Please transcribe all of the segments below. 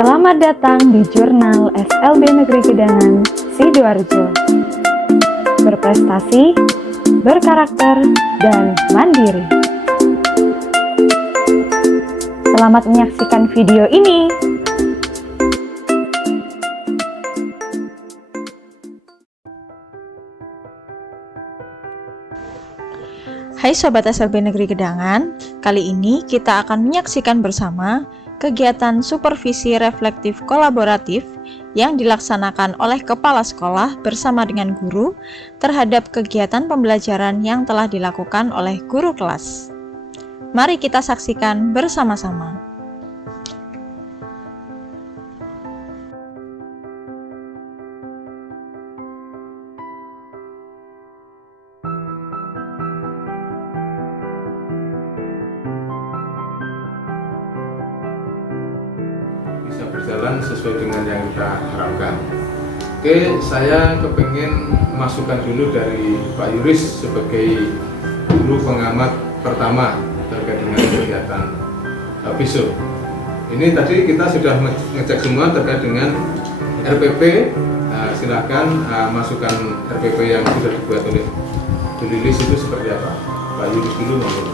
Selamat datang di Jurnal SLB Negeri Gedangan, Sidoarjo. Berprestasi, berkarakter, dan mandiri. Selamat menyaksikan video ini. Hai Sobat SLB Negeri Gedangan, kali ini kita akan menyaksikan bersama kegiatan supervisi reflektif kolaboratif yang dilaksanakan oleh kepala sekolah bersama dengan guru terhadap kegiatan pembelajaran yang telah dilakukan oleh guru kelas. Mari kita saksikan bersama-sama. Bisa berjalan sesuai dengan yang kita harapkan. Oke, saya kepingin masukkan dulu dari Pak Yuris sebagai guru pengamat pertama terkait dengan kegiatan besok. Ini tadi kita sudah ngecek semua terkait dengan RPP. Silakan masukkan RPP yang sudah dibuat oleh Bu Lilis itu seperti apa. Pak Yuris dulu monggo.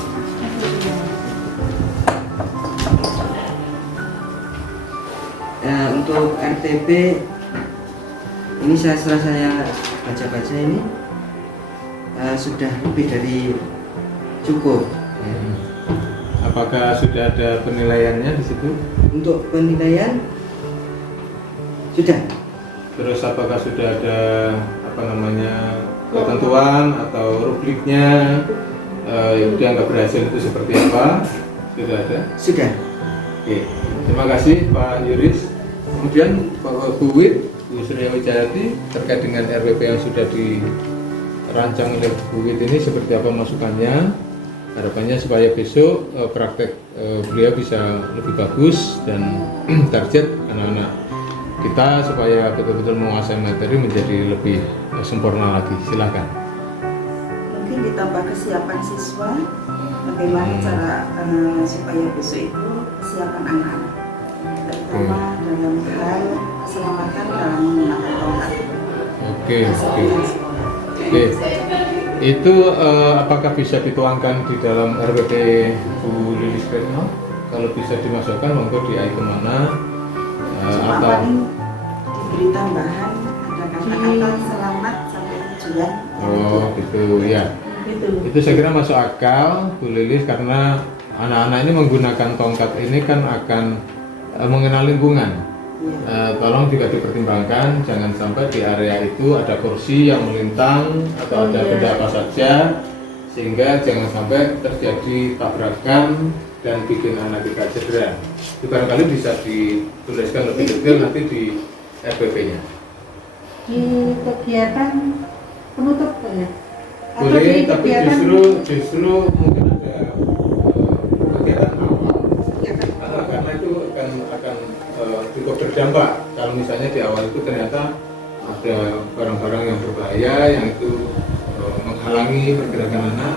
Untuk RTP ini setelah saya baca-baca ini sudah lebih dari cukup. Apakah sudah ada penilaiannya di situ? Untuk penilaian sudah. Terus apakah sudah ada ketentuan atau rubriknya yang dianggap berhasil itu seperti apa? Sudah ada? Sudah. Oke, terima kasih Pak Yuris. Kemudian Pak Bu Wit, Bu Surya Wijayati terkait dengan RPP yang sudah dirancang oleh Bu Wit ini seperti apa masukannya? Harapannya supaya besok praktek beliau bisa lebih bagus dan target anak-anak kita supaya betul-betul menguasai materi menjadi lebih sempurna lagi. Silakan. Mungkin ditambah kesiapan siswa, bagaimana cara supaya besok itu kesiapan anak-anak, terutama dalam hal keselamatan dalam menggunakan tongkat. Oke. Itu apakah bisa dituangkan di dalam RPP Bu Lilis Retno? Kalau bisa dimasukkan, monggo di icon mana? Atau Paling diberi tambahan ada kata-kata selamat sampai tujuan. oh gitu ya. Itu saya kira masuk akal Bu Lilis karena anak-anak ini menggunakan tongkat ini kan akan mengenal lingkungan. Tolong juga dipertimbangkan jangan sampai di area itu ada kursi yang melintang atau ada benda apa saja sehingga jangan sampai terjadi tabrakan dan bikin anak kita cedera. Itu barangkali bisa dituliskan lebih detail nanti di RPP-nya. Di kegiatan penutup ya? Atau Boleh, di tapi kegiatan justru mungkin ada kegiatan awal karena itu akan cukup berdampak kalau misalnya di awal itu ternyata ada barang-barang yang berbahaya yang itu menghalangi pergerakan anak,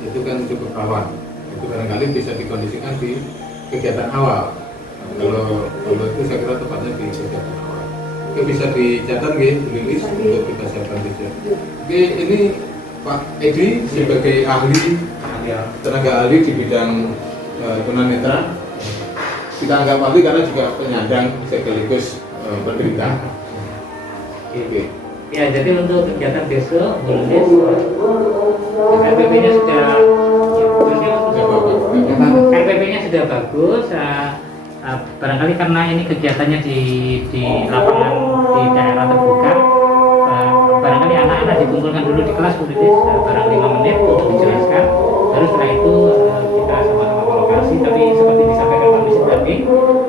itu kan cukup rawan. Itu barangkali bisa dikondisikan di kegiatan awal. Kalau itu saya kira tepatnya di kegiatan awal. Oke, bisa dicatat nggih, Lilis untuk kita siapkan saja. Oke, ini Pak Edi sebagai tenaga ahli di bidang tunanetra. Kita anggap ahli karena juga penyandang sekaligus penderita. Oke. Ya, jadi untuk kegiatan besok, RPP-nya sudah RPP-nya sudah bagus. Barangkali karena ini kegiatannya di lapangan di daerah terbuka, barangkali anak-anak dikumpulkan dulu di kelas barang 5 menit untuk dijelaskan. Baru setelah itu kita sama-sama ke lokasi. Tapi seperti disampaikan Pak Misi tadi,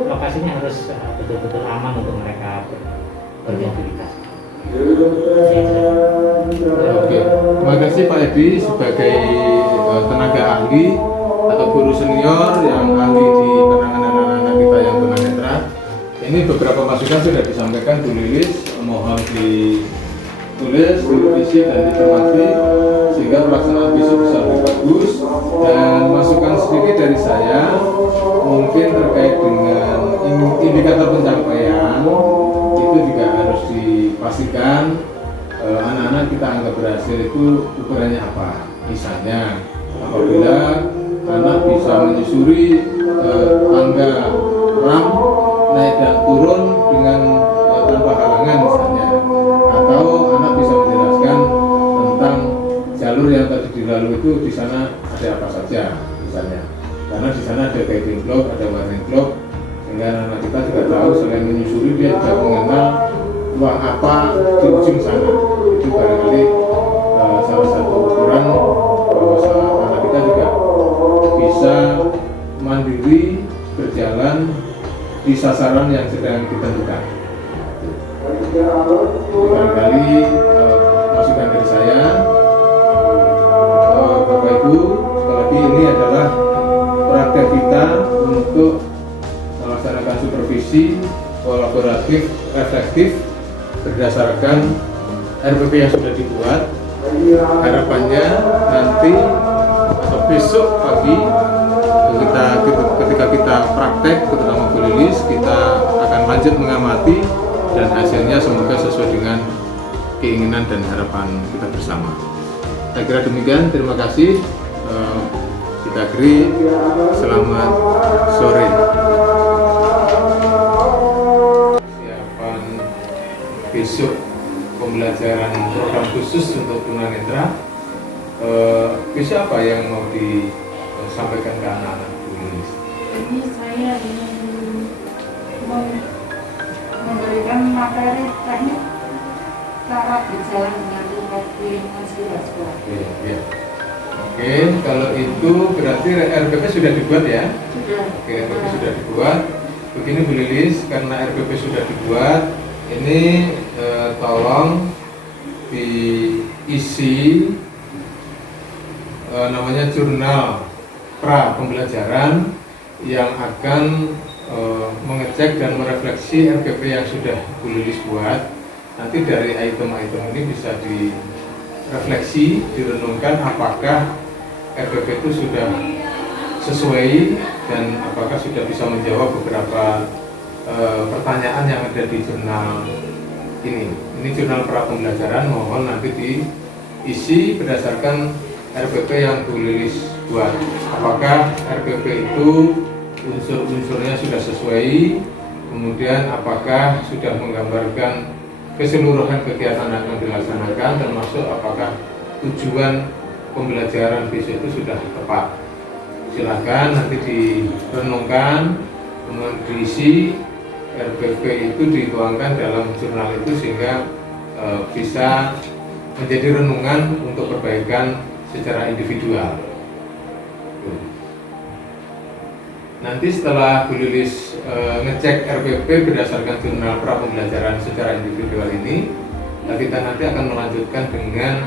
lokasinya harus betul-betul aman untuk mereka bermobilitas. Oke, terima kasih Pak Edi sebagai tenaga ahli atau guru senior yang ahli di penanganan anak-anak kita yang tunanetra. Ini beberapa masukan sudah disampaikan Bu Lilis, mohon ditulis, direvisi dan dicermati sehingga pelaksanaan besok bisa lebih bagus. Dan masukan sedikit dari saya mungkin terkait dengan indikator pencapaian tidak mengenal wah apa di ujung sana. Itu barangkali salah satu ukuran bahwa anak kita juga bisa mandiri berjalan di sasaran yang sedang ditentukan. Barangkali masukan dari saya, Bapak Ibu, sekali lagi ini adalah praktek kita untuk melaksanakan supervisi kolaboratif reflektif berdasarkan RPP yang sudah dibuat. Harapannya nanti atau besok pagi ketika kita praktek terutama Bu Lilis, kita akan lanjut mengamati dan hasilnya semoga sesuai dengan keinginan dan harapan kita bersama. Saya kira demikian, terima kasih. Kita akhiri, selamat sore. Persiapan besok pembelajaran program khusus untuk tunanetra, besok apa yang mau disampaikan ke anak-anak Bu Lilis? Ini saya ingin memberikan materi teknik cara berjalan dengan lingkungan sekolah. Oke, kalau itu berarti RPP sudah dibuat ya? Sudah. Oke, RPP sudah dibuat. Begini Bu Lilis, karena RPP sudah dibuat, ini tolong diisi namanya jurnal pra pembelajaran yang akan mengecek dan merefleksi RPP yang sudah Bu Lilis buat. Nanti dari item-item ini bisa direfleksi, direnungkan apakah RPP itu sudah sesuai dan apakah sudah bisa menjawab beberapa pertanyaan yang ada di jurnal ini. Ini jurnal pra pembelajaran, mohon nanti diisi berdasarkan RPP yang Bu Lilis buat. Apakah RPP itu unsur-unsurnya sudah sesuai, kemudian apakah sudah menggambarkan keseluruhan kegiatan yang akan dilaksanakan, termasuk apakah tujuan pembelajaran besok itu sudah tepat. Silakan nanti direnungkan, kemudian diisi, RPP itu dituangkan dalam jurnal itu sehingga bisa menjadi renungan untuk perbaikan secara individual. Nanti setelah Bu Lilis ngecek RPP berdasarkan jurnal pra pembelajaran secara individual ini, kita nanti akan melanjutkan dengan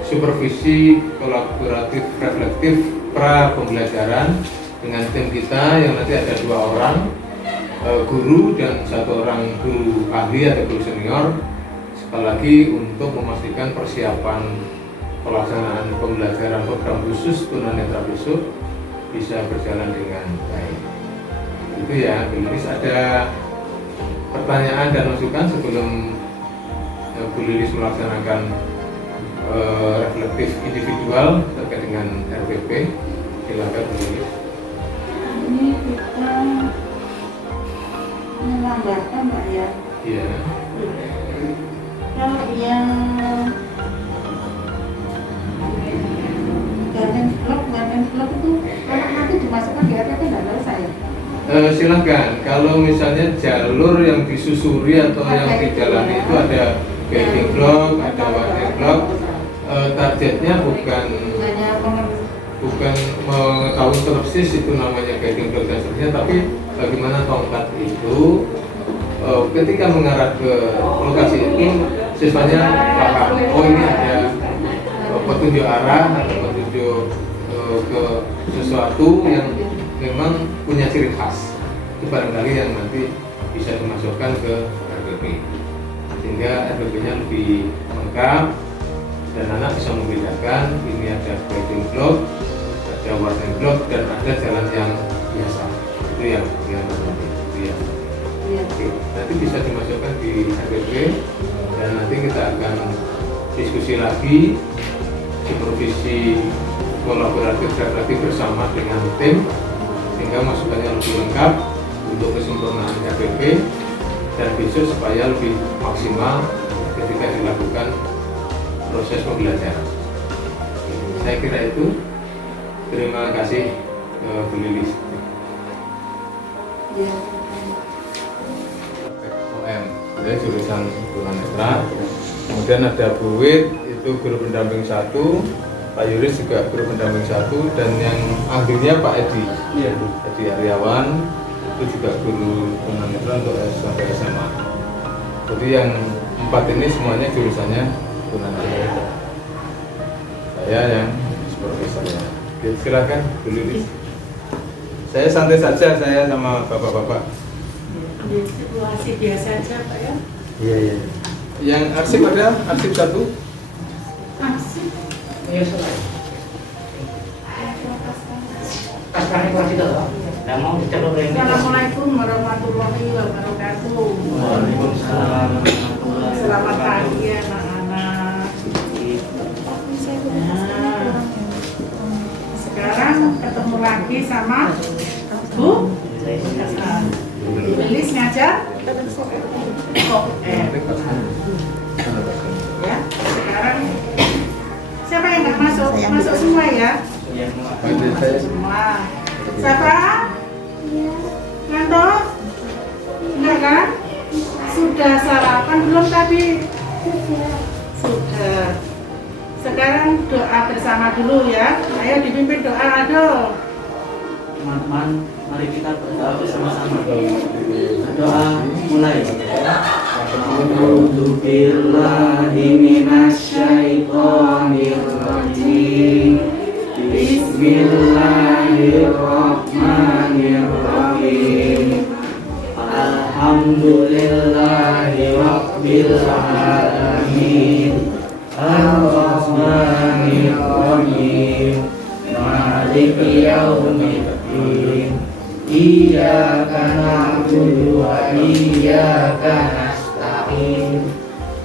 supervisi kolaboratif reflektif pra pembelajaran dengan tim kita yang nanti ada 2 orang, guru dan 1 orang guru ahli atau guru senior. Sekali lagi untuk memastikan persiapan pelaksanaan pembelajaran program khusus tunanetra besok bisa berjalan dengan baik. Itu ya, Bu Lilis, ada pertanyaan dan masukan sebelum Bu Lilis melaksanakan reflektif individual terkait dengan RPP? Silakan Bu Lilis. Ini kita menambahkan Pak ya. Iya. Kalau yang garden vlog itu kalau nanti dimasukkan di RPP nggak tahu saya. Silahkan, kalau misalnya jalur yang disusuri atau yang dijalani itu ada guiding block, ada warning block, targetnya bukan mengetahui persis itu namanya guiding block dan seterusnya, tapi bagaimana tongkat itu ketika mengarah ke lokasi itu siswanya paham, oh ini ada petunjuk arah atau petunjuk ke sesuatu yang memang punya ciri khas. Itu barangkali yang nanti bisa dimasukkan ke RPP sehingga RPP-nya lebih lengkap dan anak bisa membedakan ini ada guiding block, ada warning block, dan ada jalan yang biasa. Itu yang nanti itu ya. Oke, nanti bisa dimasukkan di RPP dan nanti kita akan diskusi lagi, supervisi kolaboratif reflektif bersama dengan tim sehingga masukannya lebih lengkap untuk kesempurnaan RPP dan besok supaya lebih maksimal ketika dilakukan proses pembelajaran. Saya kira itu. Terima kasih Bu Lilis. Ya. saya jurusan tunanetra. Kemudian ada Bu Wit, itu guru pendamping 1, Pak Yuris juga guru pendamping 1, dan yang akhirnya Pak Edi, Edi Aryawan, itu juga guru tunanetra untuk sampai SMA. Jadi yang 4 ini semuanya jurusannya tunanetra. Saya yang supervisornya. Oke, silakan Bu Lilis. Saya santai saja, saya sama bapak-bapak. Situasi biasa aja Pak ya. Iya, iya. Yang arsip ada arsip 1. Asik. Ya sudah. Pas kali kelas itu loh. Nggak mau dicelur yang itu. Assalamualaikum warahmatullahi wabarakatuh. Waalaikumsalam. Selamat pagi anak-anak. Nah, sekarang ketemu lagi sama Bu Lilis ngajar. Ya, sekarang siapa yang nggak masuk? Masuk semua ya? Masuk semua. Siapa? Ngantuk? Enggak kan? Sudah sarapan belum tadi? Sudah. Sekarang doa bersama dulu ya. Ayo dipimpin doa, aduh. Teman-teman, mari kita berdoa bersama-sama. Doa mulai. A'udzu billahi minasyaitonir rajim. Bismillahirrahmanirrahim. Alhamdulillahi rabbil alamin. Ar-Rahmanir Rahim. Maliki yaumiddin. Iyyaka na'budu wa iyyaka nasta'in.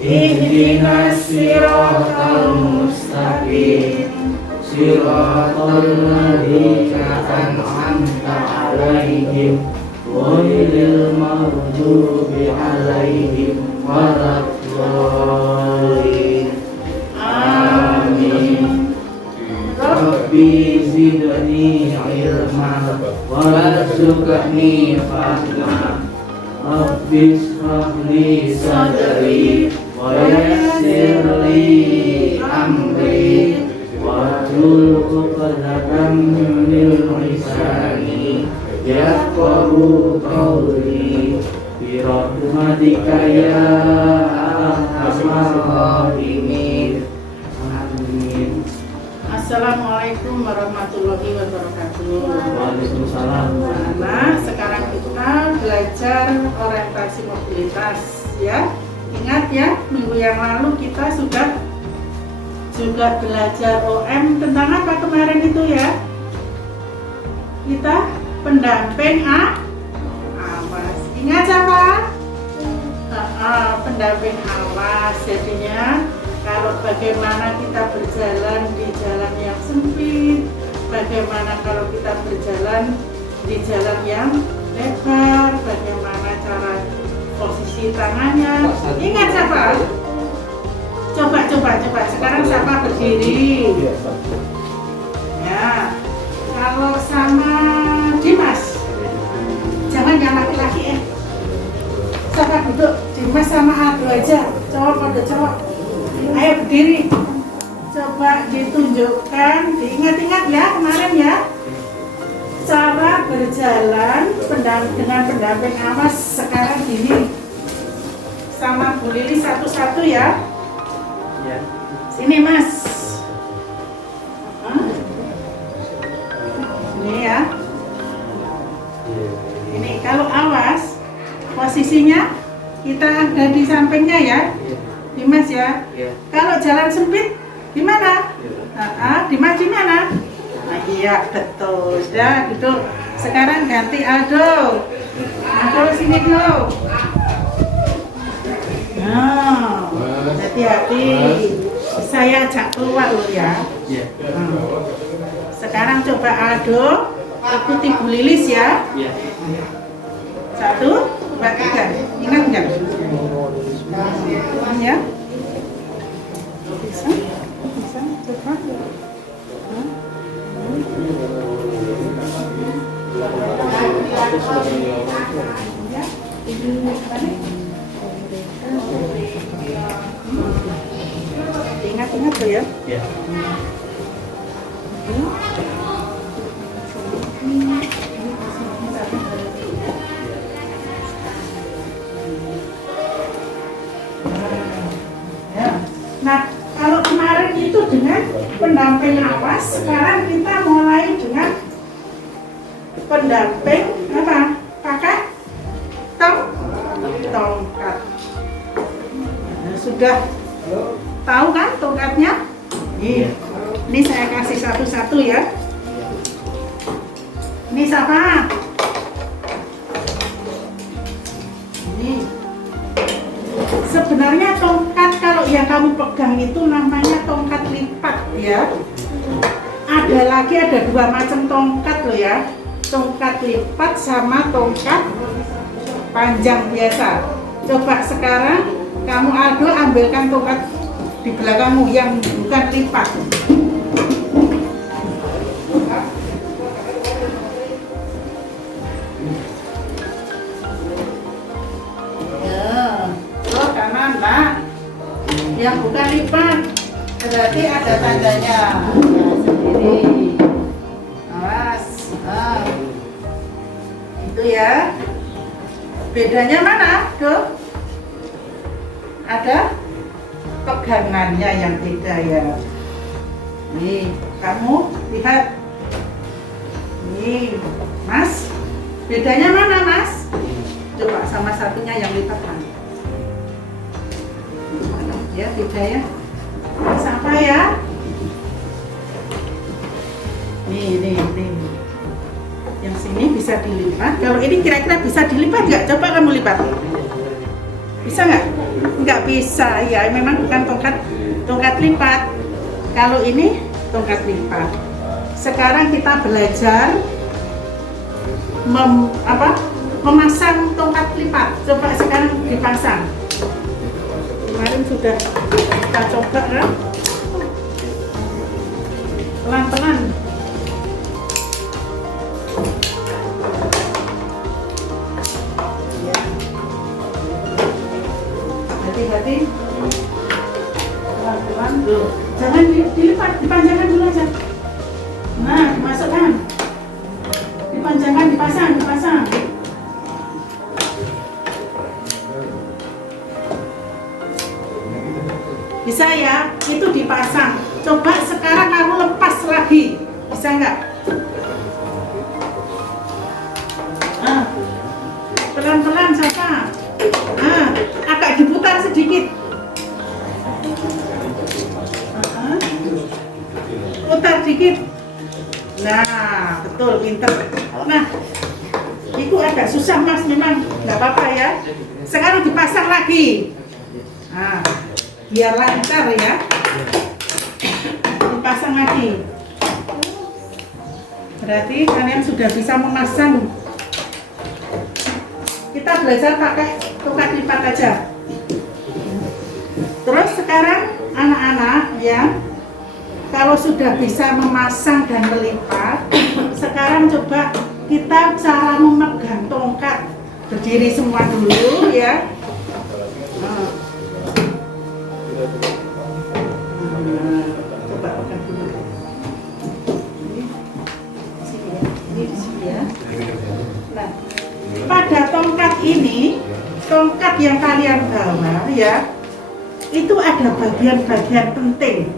Ihdinas siratal mustaqim. Siratal ladzina an'amta 'alaihim ghairil maghdubi 'alaihim waladdallin. Amin. Rabbi zidni ilma warzuqni fahma. Rabbi ishrah li sadri wa yassir li amri wahlul 'uqdatam min lisani yafqahu qawli bi rahmatika ya arhamar rahimin. Amin. Assalamualaikum warahmatullahi wabarakatuh. Waalaikumsalam. Nah, sekarang kita belajar orientasi mobilitas ya. Ingat ya, minggu yang lalu kita sudah juga belajar OM tentang apa kemarin itu ya? Kita pendamping awas. Ingat siapa? Pendamping awas. Jadinya kalau bagaimana kita berjalan di jalan yang sempit, bagaimana kalau kita berjalan di jalan yang lebar, bagaimana cara posisi tangannya. Ingat siapa? Coba. Sekarang siapa berdiri? Ya. Kalau sama Dimas, jangan yang laki-laki Siapa duduk? Dimas sama Adu aja. Cowok pada cowok. Ayo berdiri. Coba ditunjukkan, diingat-ingat ya kemarin ya. Cara berjalan dengan pendamping awas sekarang gini. Sama Bu Lili satu-satu ya. Sini Mas. Ini ya. Ini kalau awas posisinya kita ada di sampingnya ya. Dimas ya. Kalau jalan sempit gimana? Dimas gimana? Iya betul. Sudah duduk. Sekarang ganti Aldo. Aldo sini dulu. Nah, hati-hati. Saya ajak keluar loh ya. Sekarang coba Aldo ikuti Bu Lilis ya. 1, 2, 3. Ingat nggak? Ya. Bisa coba. Ya. Ini Ingat-ingat tuh ya. Ya. Nah, kalau kemarin itu dengan pendamping awas, sekarang kita mulai dengan pendamping apa? Pakai tongkat. Nah, sudah tahu kan tongkatnya? Ini saya kasih satu-satu ya. Ini siapa? Ini. Sebenarnya tongkat kalau yang kamu pegang itu namanya tongkat lipat ya. Ada lagi, ada dua macam tongkat loh ya. Tongkat lipat sama tongkat panjang biasa. Coba sekarang kamu Aldo ambilkan tongkat di belakangmu yang bukan lipat. Kanan Mbak, yang bukan lipat berarti ada tandanya sendiri. Awas, itu ya. Bedanya mana, tuh? Ada pegangannya yang beda ya. Nih, kamu lihat. Nih, Mas, bedanya mana Mas? Coba sama satunya yang lipat kan. Ya, beda ya. Siapa ya? Nih. Yang sini bisa dilipat. Kalau ini kira-kira bisa dilipat nggak? Coba kamu lipat. Bisa nggak? Nggak bisa. Ya, memang bukan tongkat lipat. Kalau ini tongkat lipat. Sekarang kita belajar memasang tongkat lipat. Coba sekarang dipasang. Kemarin sudah kita coba kan? Pelan-pelan. Ya. Hati-hati. Pelan-pelan. Jangan dilipat, dipanjangkan dulu aja. Nah, dimasukkan. Dipanjangkan, dipasang. Bisa ya, itu dipasang. Coba sekarang kamu lepas lagi, bisa nggak? Pelan-pelan siapa? Agak diputar sedikit. Putar dikit. Nah, betul, pinter. Nah, itu agak susah Mas, memang nggak apa-apa ya. Sekarang dipasang lagi. Nah, biar lancar ya. Dipasang lagi. Berarti kalian sudah bisa memasang. Kita belajar pakai tongkat lipat aja. Terus sekarang anak-anak ya, kalau sudah bisa memasang dan melipat, sekarang coba kita cara memegang tongkat. Berdiri semua dulu ya. Coba pegang dulu. Ini di sini ya. Nah, pada tongkat ini, tongkat yang kalian bawa ya, itu ada bagian-bagian penting.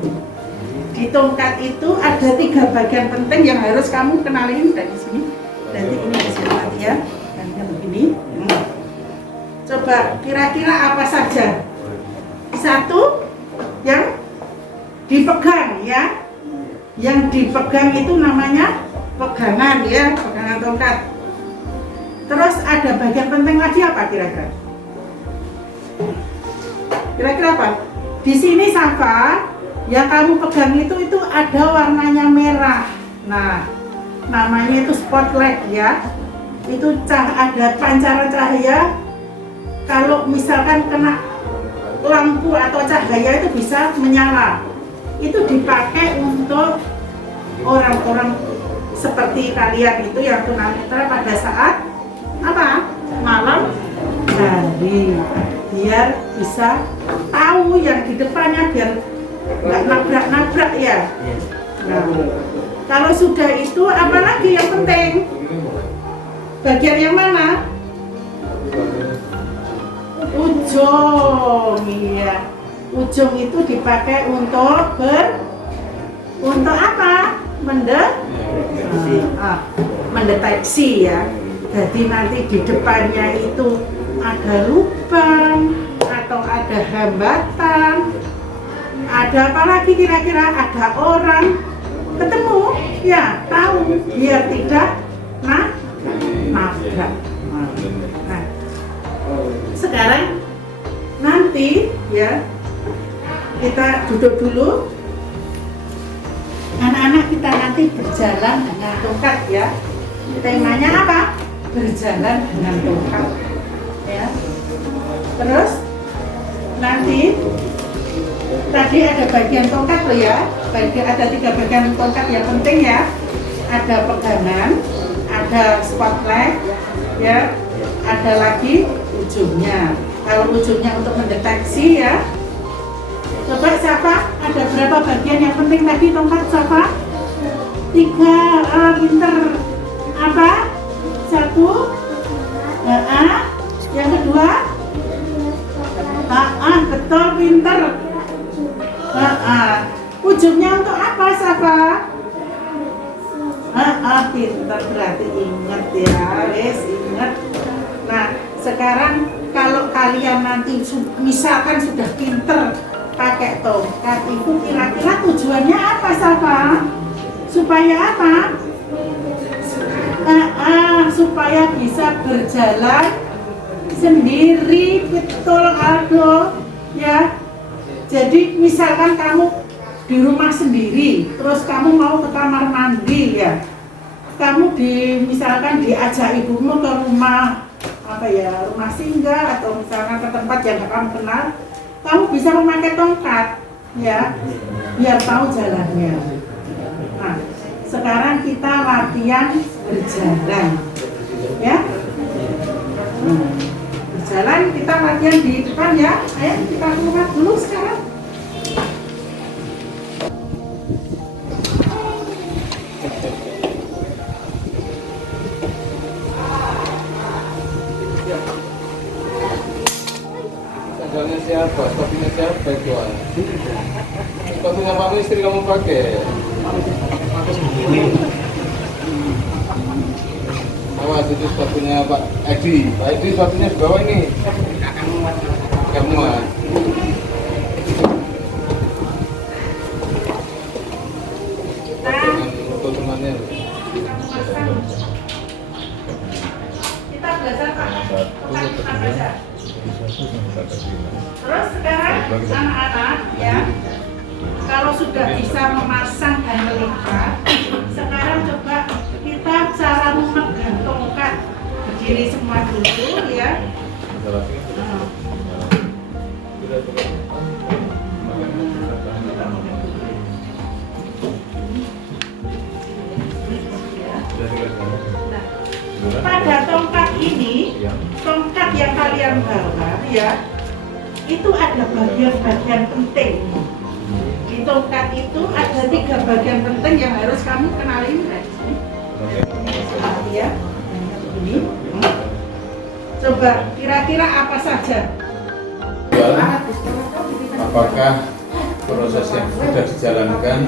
Di tongkat itu ada 3 bagian penting yang harus kamu kenalin dari sini. Nanti ini di sini nanti ya. Dan begini. Coba kira-kira apa saja? Satu yang dipegang ya. Yang dipegang itu namanya pegangan ya, pegangan tongkat. Terus ada bagian penting lagi apa kira-kira? Kira-kira apa? Di sini Safa, yang kamu pegang itu ada warnanya merah. Nah, namanya itu spotlight ya. Itu ada pancaran cahaya. Kalau misalkan kena lampu atau cahaya itu bisa menyala. Itu dipakai untuk orang-orang seperti kalian itu yang tunanetra pada saat apa? Malam hari, biar bisa tahu tahu yang di depannya biar nggak nabrak-nabrak ya. Nah, kalau sudah itu apa lagi yang penting? Bagian yang mana? Ujung, iya. Ujung itu dipakai untuk apa? Mendeteksi ya. Jadi nanti di depannya itu ada lubang atau ada hambatan, ada apa lagi kira-kira, ada orang ketemu, ya tahu biar tidak nabrak. Nah, sekarang nanti ya kita duduk dulu. Anak-anak kita nanti berjalan dengan tongkat ya. Temanya apa? Berjalan dengan tongkat ya. Terus nanti tadi ada bagian tongkat loh ya. Ada 3 bagian tongkat yang penting ya. Ada pegangan, ada spotlight ya, ada lagi ujungnya. Kalau ujungnya untuk mendeteksi ya. Coba siapa? Ada berapa bagian yang penting tadi tongkat siapa? 3, pinter. Apa? 1, yang kedua? Betul, pinter. Ujungnya untuk apa siapa? Pinter berarti ingat ya, wes ingat. Nah, sekarang kalau kalian nanti misalkan sudah pinter pakai tongkat itu kira-kira tujuannya apa Safa? Supaya apa? Supaya bisa berjalan sendiri, betul Aldo ya. Jadi misalkan kamu di rumah sendiri, terus kamu mau ke kamar mandi ya, kamu misalkan diajak ibumu ke rumah apa ya, rumah singgah atau misalkan ke tempat yang kamu kenal, kamu bisa memakai tongkat ya, biar tahu jalannya. Nah, sekarang kita latihan berjalan ya. Berjalan kita latihan di depan ya. Ayo kita keluar dulu sekarang. Sandalnya siapa? Sepatunya siapa itu? Sepatunya kamu, istri kamu pakai? Aku sendiri. Awas, itu sepatunya Pak Edi. Pak Edi sepatunya di bawah ini. Kamu untuk temannya. Kita belajar Pak. Terus sekarang anak-anak ya, kalau sudah bisa memasang dan melihat, sekarang coba kita cara memegang tongkat. Berdiri semua dulu ya. Pada tongkat ini, tongkat yang kalian bawa ya, itu ada bagian-bagian penting. Di tongkat itu ada 3 bagian penting yang harus kamu kenalin. Ya, ini. Coba kira-kira apa saja? Apakah proses yang sudah dijalankan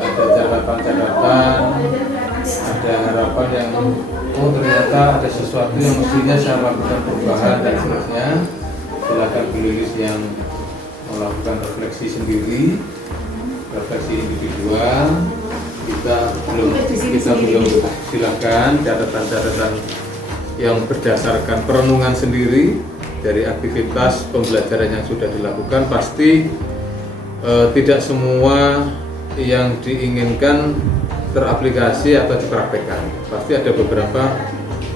ada catatan-catatan, ada harapan yang ternyata ada sesuatu yang mestinya saya lakukan perubahan dan seterusnya. Silakan Bu Lilis yang melakukan refleksi sendiri, refleksi individual. Kita belum silakan catatan-catatan yang berdasarkan perenungan sendiri dari aktivitas pembelajaran yang sudah dilakukan. Pasti tidak semua yang diinginkan teraplikasi atau dipraktekkan. Pasti ada beberapa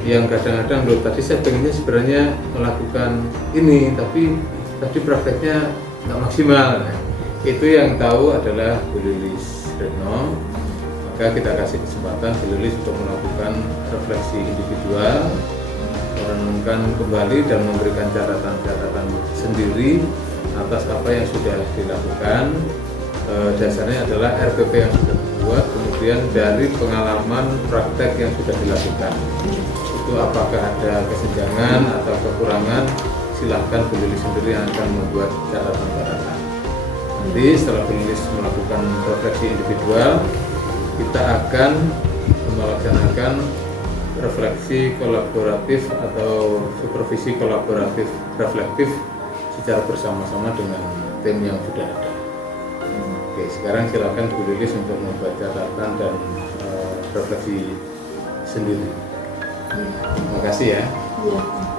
yang kadang-kadang loh, tadi saya pengennya sebenarnya melakukan ini, tapi tadi prakteknya nggak maksimal. Nah, itu yang tahu adalah Bu Lilis Retno. Maka kita kasih kesempatan Bu Lilis untuk melakukan refleksi individual, merenungkan kembali dan memberikan catatan-catatan sendiri atas apa yang sudah dilakukan. Dasarnya adalah RPP yang sudah dibuat, kemudian dari pengalaman praktek yang sudah dilakukan. Itu apakah ada kesenjangan atau kekurangan, silahkan Bu Lilis sendiri yang akan membuat catatan-catatan. Nanti setelah Bu Lilis melakukan refleksi individual, kita akan melaksanakan refleksi kolaboratif atau supervisi kolaboratif reflektif secara bersama-sama dengan tim yang sudah ada. Oke, sekarang silakan Bu Lilis untuk membuat catatan dan refleksi sendiri. Terima kasih ya.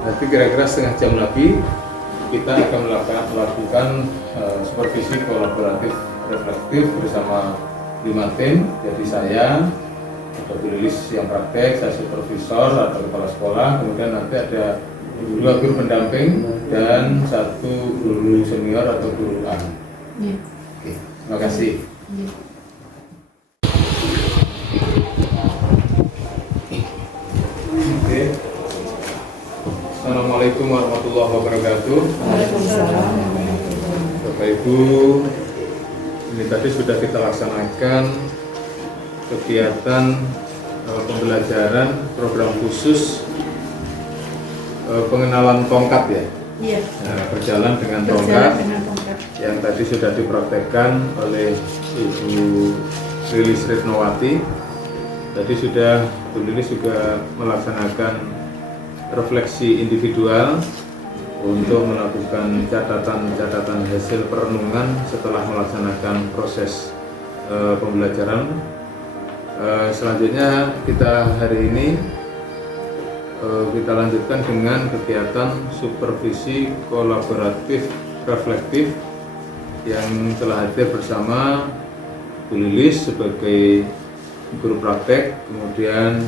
Nanti kira-kira setengah jam lagi kita akan melakukan supervisi kolaboratif reflektif bersama 5 tim. Jadi saya atau Bu Lilis yang praktek, saya supervisor atau kepala sekolah, kemudian nanti ada 2 guru pendamping dan 1 guru senior atau guru ahli. Oke, terima kasih. Oke. Assalamualaikum warahmatullahi wabarakatuh. Bapak Ibu, ini tadi sudah kita laksanakan kegiatan pembelajaran program khusus pengenalan tongkat ya. Iya. Nah, berjalan dengan tongkat yang tadi sudah dipraktekkan oleh Ibu Lilis Retnowati. Tadi sudah Bu Lilis juga melaksanakan refleksi individual untuk melakukan catatan-catatan hasil perenungan setelah melaksanakan proses pembelajaran. Selanjutnya kita hari ini kita lanjutkan dengan kegiatan supervisi kolaboratif reflektif yang telah hadir bersama Bu Lilis sebagai guru praktek, kemudian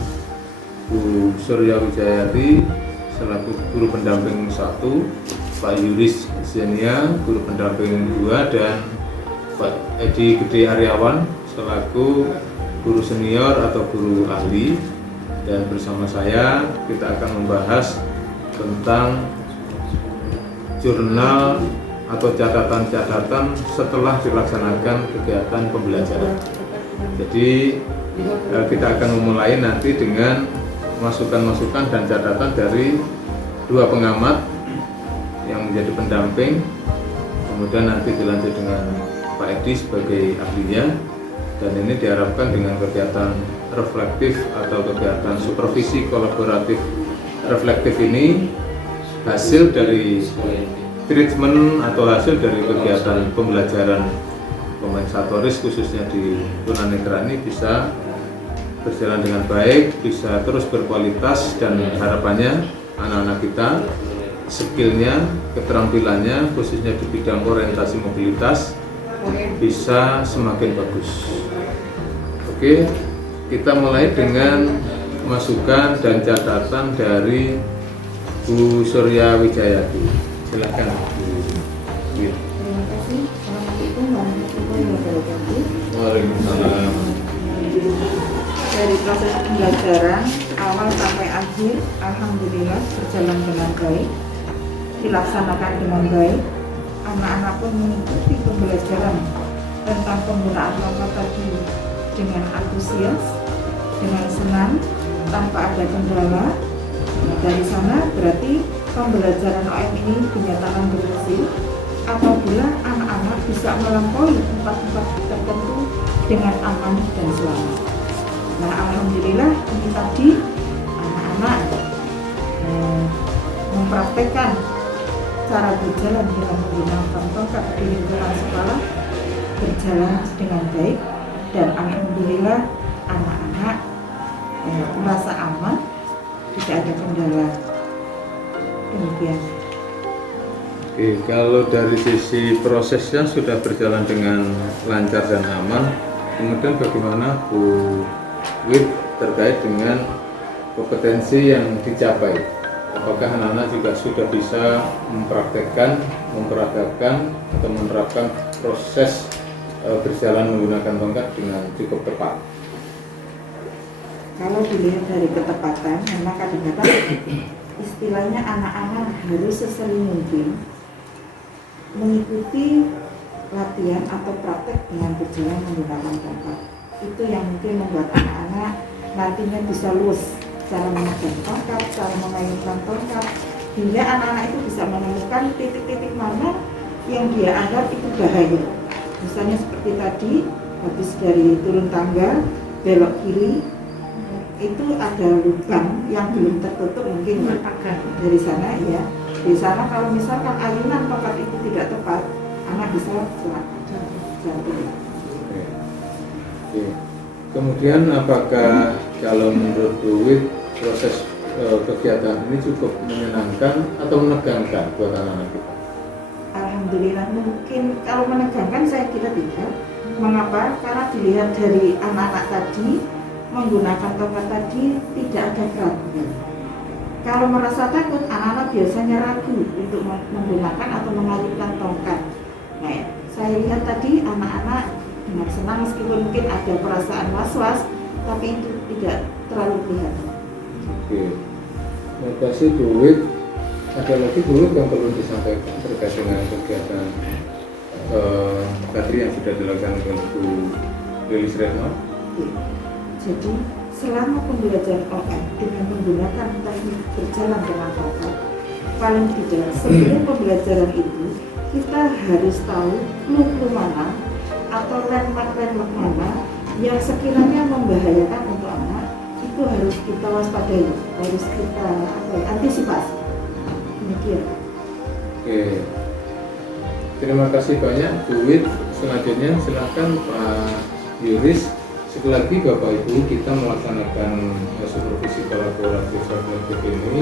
Bu Surya Wijayati selaku guru pendamping 1, Pak Yuris Zenia guru pendamping 2, dan Pak Edi Gede Aryawan selaku guru senior atau guru ahli. Dan bersama saya kita akan membahas tentang jurnal atau catatan-catatan setelah dilaksanakan kegiatan pembelajaran. Jadi kita akan memulai nanti dengan masukan-masukan dan catatan dari 2 pengamat yang menjadi pendamping, kemudian nanti dilanjut dengan Pak Edi sebagai ahlinya, dan ini diharapkan dengan kegiatan reflektif atau kegiatan supervisi kolaboratif reflektif ini hasil dari treatment atau hasil dari kegiatan pembelajaran kompensatoris khususnya di tunanetra ini bisa berjalan dengan baik, bisa terus berkualitas, dan harapannya anak-anak kita skillnya, keterampilannya khususnya di bidang orientasi mobilitas bisa semakin bagus. Oke, kita mulai dengan masukan dan catatan dari Bu Surya Wijayati. Silakan Bu. Terima kasih. Assalamualaikum warahmatullahi wabarakatuh. Waalaikumsalam. Dari proses pembelajaran awal sampai akhir, alhamdulillah berjalan dengan baik, dilaksanakan dengan baik. Anak-anak pun mengikuti pembelajaran tentang penggunaan tongkat tadi dengan antusias, dengan senang, tanpa ada kendala. Dari sana berarti pembelajaran OM ini dinyatakan berhasil apabila anak-anak bisa melampaui tempat-tempat tertentu dengan aman dan selamat. Nah, alhamdulillah ini tadi anak-anak mempraktekkan cara berjalan dengan menggunakan tongkat di lingkungan sekolah berjalan dengan baik, dan alhamdulillah anak-anak merasa aman, tidak ada kendala. Demikian. Oke, kalau dari sisi prosesnya sudah berjalan dengan lancar dan aman, kemudian bagaimana Bu Wid terkait dengan kompetensi yang dicapai? Apakah anak-anak juga sudah bisa mempraktekkan, memperagakan atau menerapkan proses berjalan menggunakan tongkat dengan cukup tepat? Kalau dilihat dari ketepatan, memang kadang-kadang istilahnya anak-anak harus sesering mungkin mengikuti latihan atau praktek dengan berjalan menggunakan tongkat. Itu yang mungkin membuat anak-anak nantinya bisa luas cara memegang tongkat, cara memainkan tongkat, hingga anak-anak itu bisa menemukan titik-titik mana yang dia anggap itu bahaya. Misalnya seperti tadi, habis dari turun tangga, belok kiri, itu ada lubang yang belum tertutup mungkin dari sana ya. Di sana kalau misalkan ayunan tongkat itu tidak tepat, anak bisa celaka. Oke. Kemudian apakah kalau menurut Duit proses kegiatan ini cukup menyenangkan atau menegangkan buat anak-anak kita? Alhamdulillah, mungkin kalau menegangkan saya kira tidak. Mengapa? Karena dilihat dari anak-anak tadi menggunakan tongkat tadi tidak ada keraguan. Kalau merasa takut, anak-anak biasanya ragu untuk menggunakan atau mengayunkan tongkat. Nah, saya lihat tadi anak-anak dengan senang meskipun mungkin ada perasaan was-was, tapi itu tidak terlalu kelihatan. Oke. Terima kasih Duit. Ada lagi dulu yang perlu disampaikan terkait dengan kegiatan tadi yang sudah dilakukan oleh Bu Lilis Retno? Jadi selama pembelajaran OM dengan menggunakan teknik berjalan dengan tongkat, paling tidak sebelum pembelajaran itu kita harus tahu clue-clue mana atau landmark-landmark mana yang sekiranya membahayakan untuk anak, itu harus kita waspadai, harus kita antisipasi. Demikian. Oke. Terima kasih banyak Duit. Selanjutnya silakan Pak Yuris. Sekali lagi Bapak Ibu, kita melaksanakan supervisi kolaboratif reflektif ini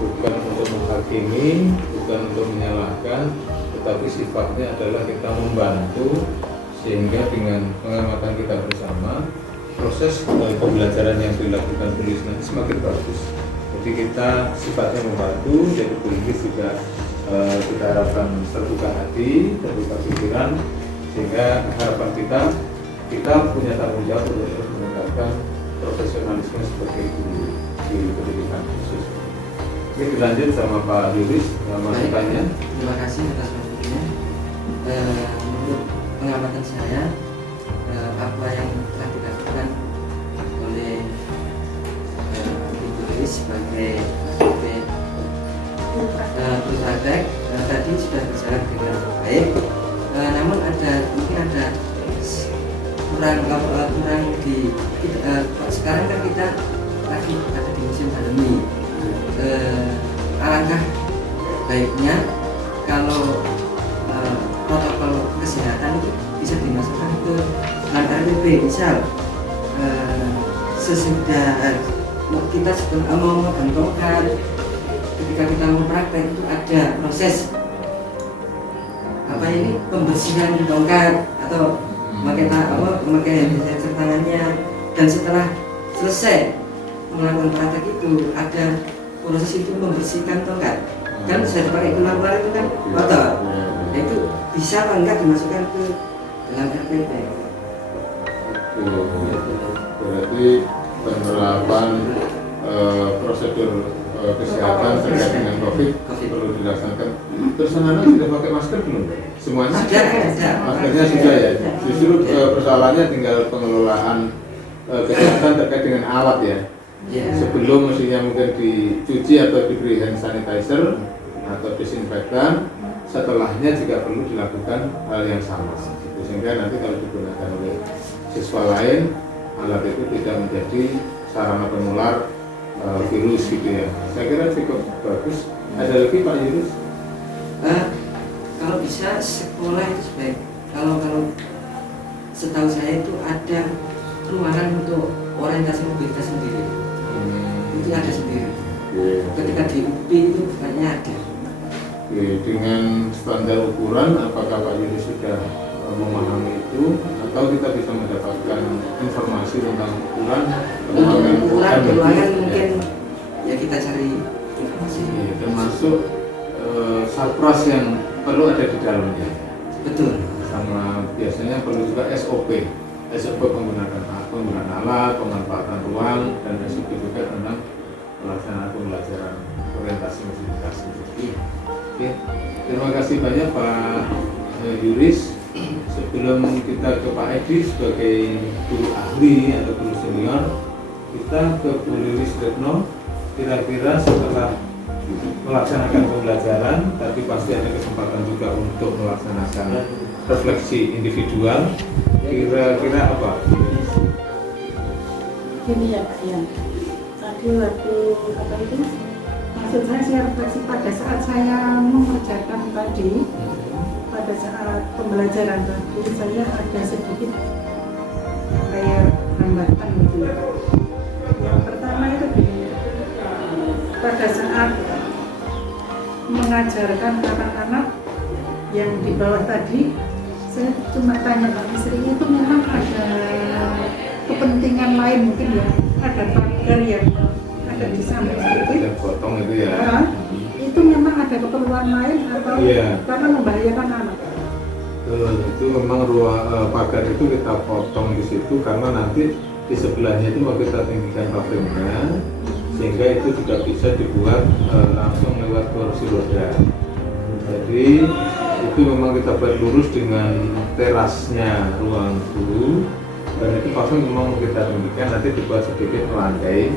bukan untuk menghakimi, bukan untuk menyalahkan, tetapi sifatnya adalah kita membantu sehingga dengan pengamatan kita bersama proses pembelajaran yang dilakukan tulis nanti semakin bagus. Jadi kita sifatnya membantu, jadi tulis juga kita harapkan terbuka hati, terbuka pikiran, sehingga harapan kita punya tanggung jawab untuk meningkatkan profesionalisme seperti itu di pendidikan khusus. Oke, dilanjut sama Pak Yuris masukannya. Terima kasih atas waktunya. Menurut pengamatan saya, apa yang telah dilakukan oleh Ibu Yuris sebagai guru praktek tadi sudah berjalan dengan baik. Namun mungkin ada kurang di sekarang kan kita lagi ada di musim pandemi. Alangkah baiknya kalau protokol kesehatan itu bisa dimasukkan ke RPP. Misal sesudah kita mau menggantungkan, ketika kita mau praktek itu ada proses pembersihan tongkat atau memakai hand sanitizer tangannya, dan setelah selesai melakukan praktek itu ada proses itu membersihkan tongkat. Kan sudah dipakai keluar itu kan kotor. Nah, itu bisa apa enggak dimasukkan ke dalam RPP? Berarti penerapan prosedur kesehatan terkait dengan COVID perlu dilaksanakan. Terus anak-anak sudah pakai masker belum? Semuanya? Maskernya sudah ya. Justru persoalannya tinggal pengelolaan kesehatan terkait dengan alat ya. Sebelum mestinya mungkin dicuci atau diberi hand sanitizer atau disinfektan, setelahnya juga perlu dilakukan hal yang sama. Sehingga nanti kalau digunakan oleh siswa lain, alat itu tidak menjadi sarana penular virus gitu ya. Saya kira cukup bagus. Ada lagi Pak Yunus? Kalau bisa sekolah itu sebaik. Kalau setahu saya itu ada ruangan untuk orientasi mobilitas sendiri. Itu ada sendiri. Ketika di UPI itu bukannya ada. Dengan standar ukuran, apakah Pak Yunus sudah memahami itu, atau kita bisa mendapatkan informasi tentang ukuran? Ukuran di ruangan mungkin ya kita cari informasi. Termasuk sarpras yang perlu ada di dalamnya. Betul. Sama biasanya perlu juga SOP penggunaan alat, pemanfaatan ruang, dan SOP juga tentang pelaksanaan pembelajaran orientasi mobilitas. Oke, terima terima kasih banyak Pak Yuris. Sebelum kita ke Pak Edi sebagai guru ahli atau guru senior, kita ke Bu Lilis Retno. Kira-kira setelah melaksanakan pembelajaran, tapi pasti ada kesempatan juga untuk melaksanakan refleksi individual. Kira-kira apa? Gini ya Pak ya, tadi waktu apa itu, maksud saya refleksi pada saat saya mengerjakan tadi, pada saat pembelajaran tadi saya ada sedikit kayak hambatan gitu ya. Yang pertama itu gini, pada saat mengajarkan anak-anak yang di bawah tadi, saya cuma tanya Pak istri itu memang ada kepentingan lain mungkin ya, ada pagar yang ada di samping itu, Potong itu ya. itu memang ada keperluan lain atau karena membahayakan anak? Itu memang pagar itu kita potong di situ karena nanti di sebelahnya itu mau kita tinggikan pabriknya, sehingga itu juga bisa dibuat langsung lewat kursi roda. Jadi itu memang kita buat lurus dengan terasnya ruang guru, dan itu pasti memang kita tinggikan, nanti dibuat sedikit lantai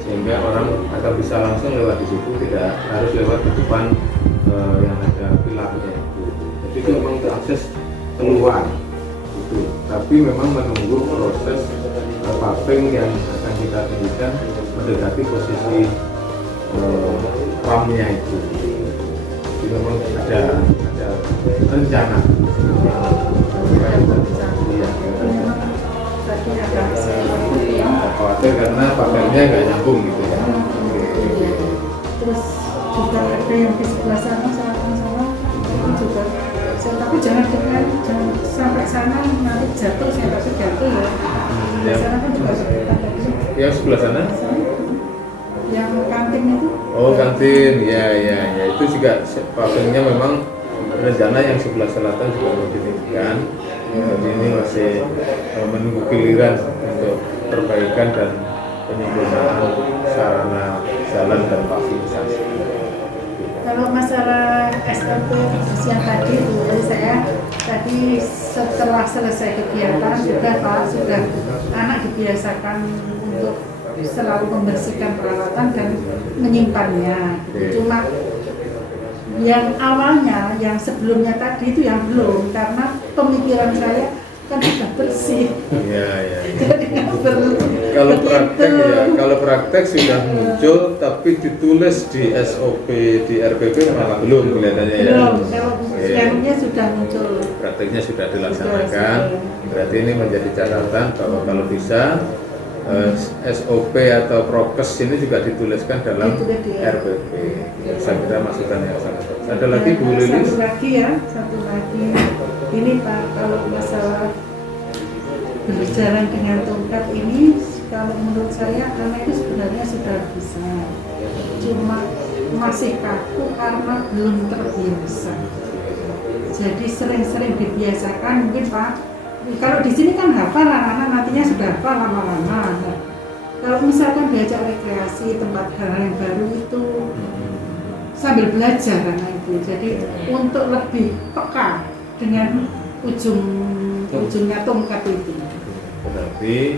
sehingga orang akan bisa langsung lewat di situ, tidak harus lewat di depan yang ada pilarnya itu. Jadi itu memang akses keluar itu, tapi memang menunggu proses paving yang akan kita tinggikan mendekati posisi ramnya itu. Jadi memang ada rencana. Khawatir karena pagarnya nggak nyambung gitu ya. Terus juga ada yang di sebelah sana sama-sama itu juga. Tapi jangan sampai sana nanti jatuh, saya takut jatuh ya. Di sana kan juga sebentar tadi. Yang sebelah sana? Yang kantin itu? Oh kantin, ya itu juga pavingnya memang rencana yang sebelah selatan juga mau ditinggikan. Jadi ini masih menunggu giliran untuk perbaikan dan penyempurnaan sarana jalan dan pavilisasi. Kalau masalah SLP yang tadi itu, saya tadi setelah selesai kegiatan sudah anak dibiasakan untuk selalu membersihkan peralatan dan menyimpannya. Cuma yang awalnya, yang sebelumnya tadi itu yang belum, karena pemikiran saya kan sudah bersih. Iya. Jadi nggak perlu. Kalau praktek sudah muncul, tapi ditulis di SOP di RPP malah belum kelihatannya ya. Belum, kalau yang sudah muncul. Prakteknya sudah dilaksanakan. Berarti ini menjadi catatan bahwa kalau bisa SOP atau prokes ini juga dituliskan dalam RPP. Saya kira masukan yang sangat bagus. Ada lagi Bu Lilis? Satu lagi. Ini Pak, kalau masalah berjalan dengan tongkat ini, kalau menurut saya anak itu sebenarnya sudah bisa, cuma masih kaku karena belum terbiasa. Jadi sering-sering dibiasakan mungkin Pak. Kalau di sini kan hafal, anak-anak nantinya sudah hafal lama-lama. Nah, kalau misalkan diajak rekreasi, tempat hal yang baru itu sambil belajar anak itu. Jadi untuk lebih peka dengan ujungnya tongkat itu. Berarti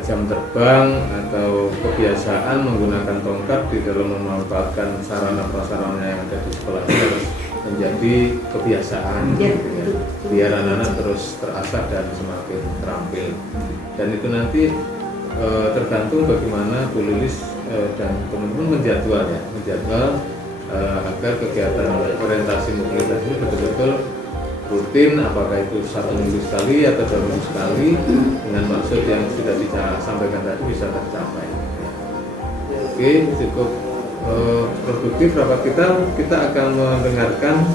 jam terbang atau kebiasaan menggunakan tongkat di dalam memanfaatkan sarana prasarana yang ada di sekolah harus menjadi kebiasaan, gitu ya. Biar anak-anak terus terasah dan semakin terampil. Dan itu nanti tergantung bagaimana Bu Lilis dan teman-teman menjadwal agar kegiatan orientasi mobilitas ini betul-betul rutin, apakah itu 1 minggu sekali atau 2 minggu sekali, dengan maksud yang sudah disampaikan tadi bisa tercapai. Oke, cukup produktif rapat kita akan mendengarkan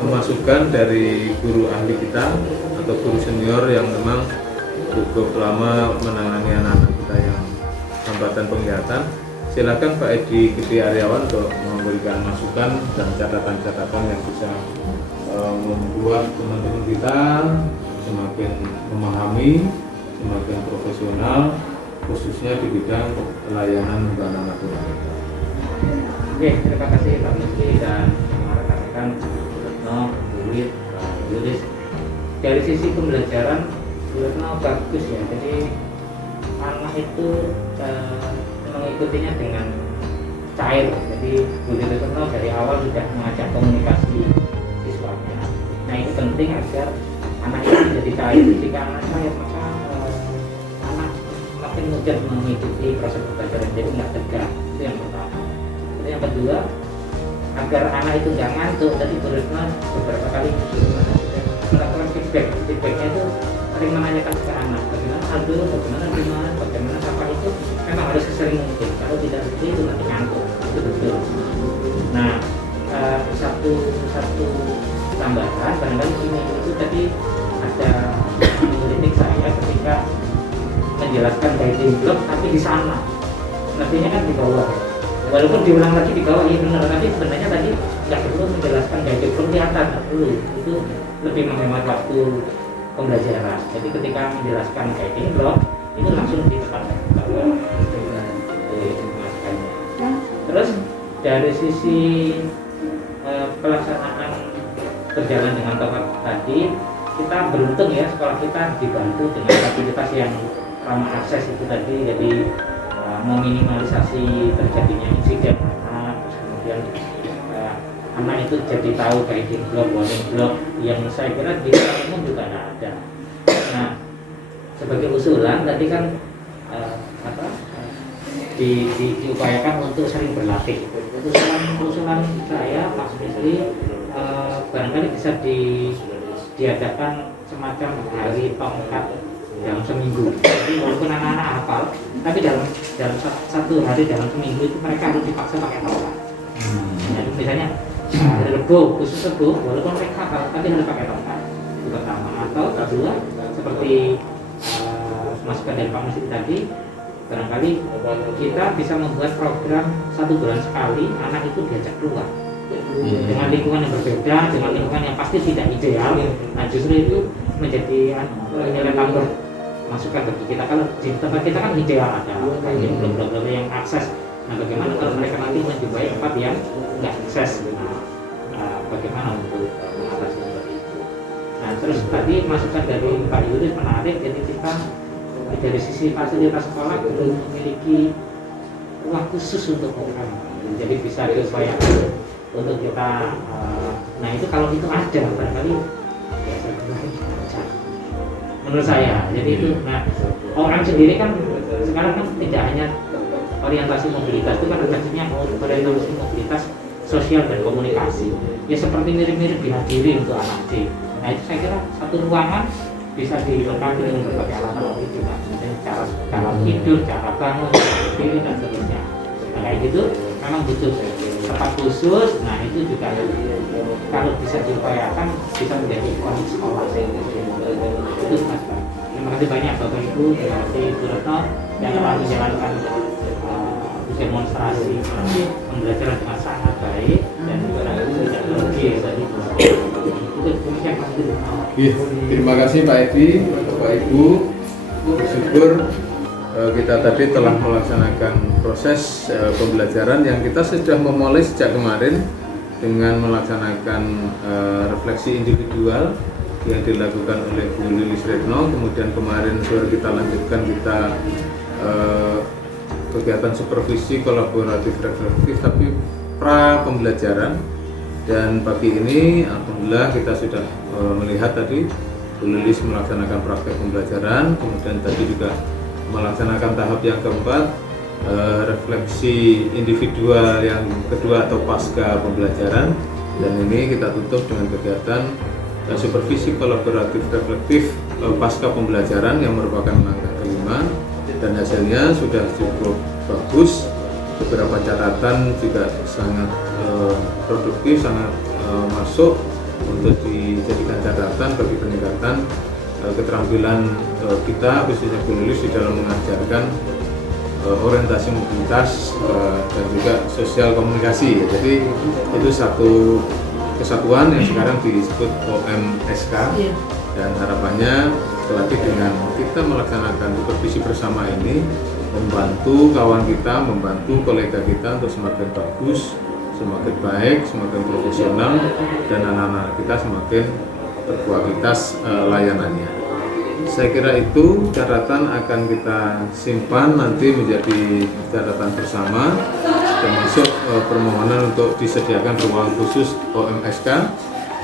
masukan dari guru ahli kita atau guru senior yang memang cukup lama menangani anak-anak kita yang hambatan penglihatan. Silakan Pak Edi Gede Aryawan untuk memberikan masukan dan catatan-catatan yang bisa membuat teman-teman kita semakin memahami, semakin profesional, khususnya di bidang pelayanan anak-anak kita. Oke, terima kasih Pak Rizky dan rekan-rekan. murid. Jadi dari sisi pembelajaran Retno bagus ya, jadi anak itu mengikutinya dengan cair. Jadi Bu Retno dari awal sudah mengajak komunikasi siswanya. Nah itu penting agar anak itu menjadi cair. Jika anak cair maka anak makin mudah mengikuti proses pembelajaran, jadi nggak tegang. Itu yang pertama. Jadi yang kedua, agar anak itu nggak ngantuk, tadi Bu Retno beberapa kali melakukan feedbacknya itu sering menanyakan ke anak bagaimana Aldo, bagaimana apa itu memang harus sesering mungkin, kalau tidak seperti itu nanti ngantuk, itu betul. Nah satu tambahan barangkali ini itu tadi ada kritik saya ketika menjelaskan guiding block tapi di sana nantinya kan di bawah, walaupun diulang lagi di bawah, iya benar, tapi sebenarnya tadi nggak perlu menjelaskan guiding block di atas, nggak perlu, itu lebih menghemat waktu pembelajaran. Jadi ketika menjelaskan guiding block itu langsung di depan bawah dijelaskannya. Terus dari sisi pelaksanaan berjalan dengan tepat tadi, kita beruntung ya, sekolah kita dibantu dengan fasilitas yang ramah akses itu tadi, jadi meminimalisasi terjadinya insiden anak, terus kemudian anak itu jadi tahu guiding block, warning block yang saya kira di umum juga ada. Nah sebagai usulan tadi kan diupayakan untuk sering berlatih. Usulan saya Mas Misli barangkali bisa diadakan semacam hari tongkat dalam seminggu. Jadi walaupun anak-anak hafal, tapi dalam satu hari dalam seminggu itu mereka harus dipaksa pakai tongkat. Jadi misalnya hari Rebo, khusus Rebo, walaupun mereka hafal, tapi harus pakai tongkat. Itu pertama. Atau kedua, seperti masukan dari Pak Mesri tadi, barangkali kita bisa membuat program 1 bulan sekali anak itu diajak keluar dengan lingkungan yang berbeda, dengan lingkungan yang pasti tidak ideal. Nah justru itu menjadi nilai tambah masukan bagi kita. Kalau di tempat kita kan ideal, ada blok-blok yang akses. Nah bagaimana kalau mereka nanti menjumpai tempat yang nggak akses? Nah, bagaimana untuk mengatasi seperti itu? Nah terus tadi masukan dari Pak Yuris menarik, jadi kita dari sisi fasilitas sekolah belum memiliki ruang khusus untuk program, jadi bisa diupayakan untuk kita. Nah itu kalau itu ada barangkali ya menurut saya. Jadi itu, nah orang sendiri kan sekarang kan tidak hanya orientasi mobilitas, itu kan orientasinya orientasi mobilitas sosial dan komunikasi. Ya seperti mirip-mirip dihadiri untuk anak D. Nah itu saya kira satu ruangan bisa dilengkapi dengan berbagai alat itu, cara tidur, cara bangun, diri dan seterusnya. Nah kayak gitu memang butuh tempat khusus. Nah itu juga kalau bisa diupayakan bisa menjadi ikonik sekolah. Itu Mas. Terima kasih banyak Bapak Ibu, terima kasih Bu Retno yang telah menjalankan demonstrasi pembelajaran dengan sangat baik dan juga tidak logis tadi. Terima kasih Pak Edi, Bapak Ibu. Bersyukur kita tadi telah melaksanakan proses pembelajaran yang kita sudah memulai sejak kemarin dengan melaksanakan refleksi individual yang dilakukan oleh Bu Lilis Retno. Kemudian kemarin sore kita lanjutkan kegiatan supervisi kolaboratif reflektif tapi pra pembelajaran. Dan pagi ini alhamdulillah kita sudah melihat tadi Bu Lilis melaksanakan praktek pembelajaran, kemudian tadi juga melaksanakan tahap yang keempat, refleksi individual yang kedua atau pasca pembelajaran, dan ini kita tutup dengan kegiatan supervisi kolaboratif reflektif pasca pembelajaran yang merupakan langkah kelima, dan hasilnya sudah cukup bagus. Beberapa catatan juga sangat produktif, sangat masuk untuk dijadikan catatan bagi peningkatan keterampilan kita, khususnya Bu Lilis di dalam mengajarkan orientasi mobilitas dan juga sosial komunikasi. Jadi itu satu kesatuan yang sekarang disebut OMSK, dan harapannya sekali lagi dengan kita melaksanakan supervisi bersama ini membantu kawan kita, membantu kolega kita untuk semakin bagus, semakin baik, semakin profesional, dan anak-anak kita semakin berkualitas layanannya. Saya kira itu catatan akan kita simpan nanti menjadi catatan bersama, termasuk permohonan untuk disediakan ruang khusus OMSK.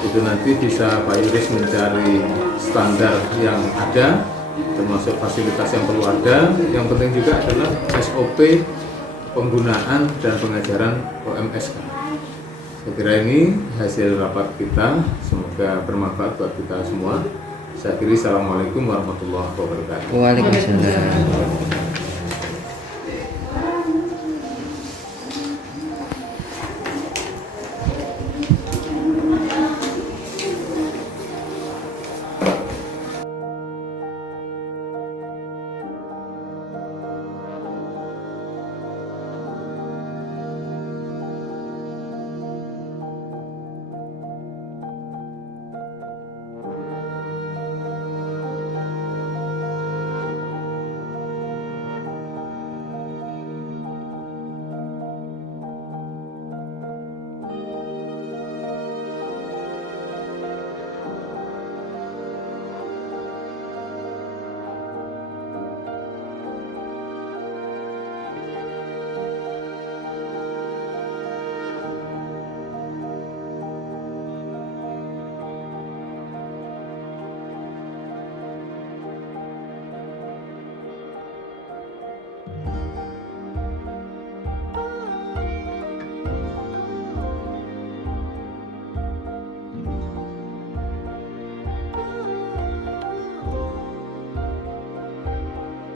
Itu nanti bisa Pak Yuris mencari standar yang ada, termasuk fasilitas yang perlu ada. Yang penting juga adalah SOP penggunaan dan pengajaran OMSK. Saya kira ini hasil rapat kita, semoga bermanfaat buat kita semua. Saya kira assalamualaikum warahmatullahi wabarakatuh. Waalaikumsalam.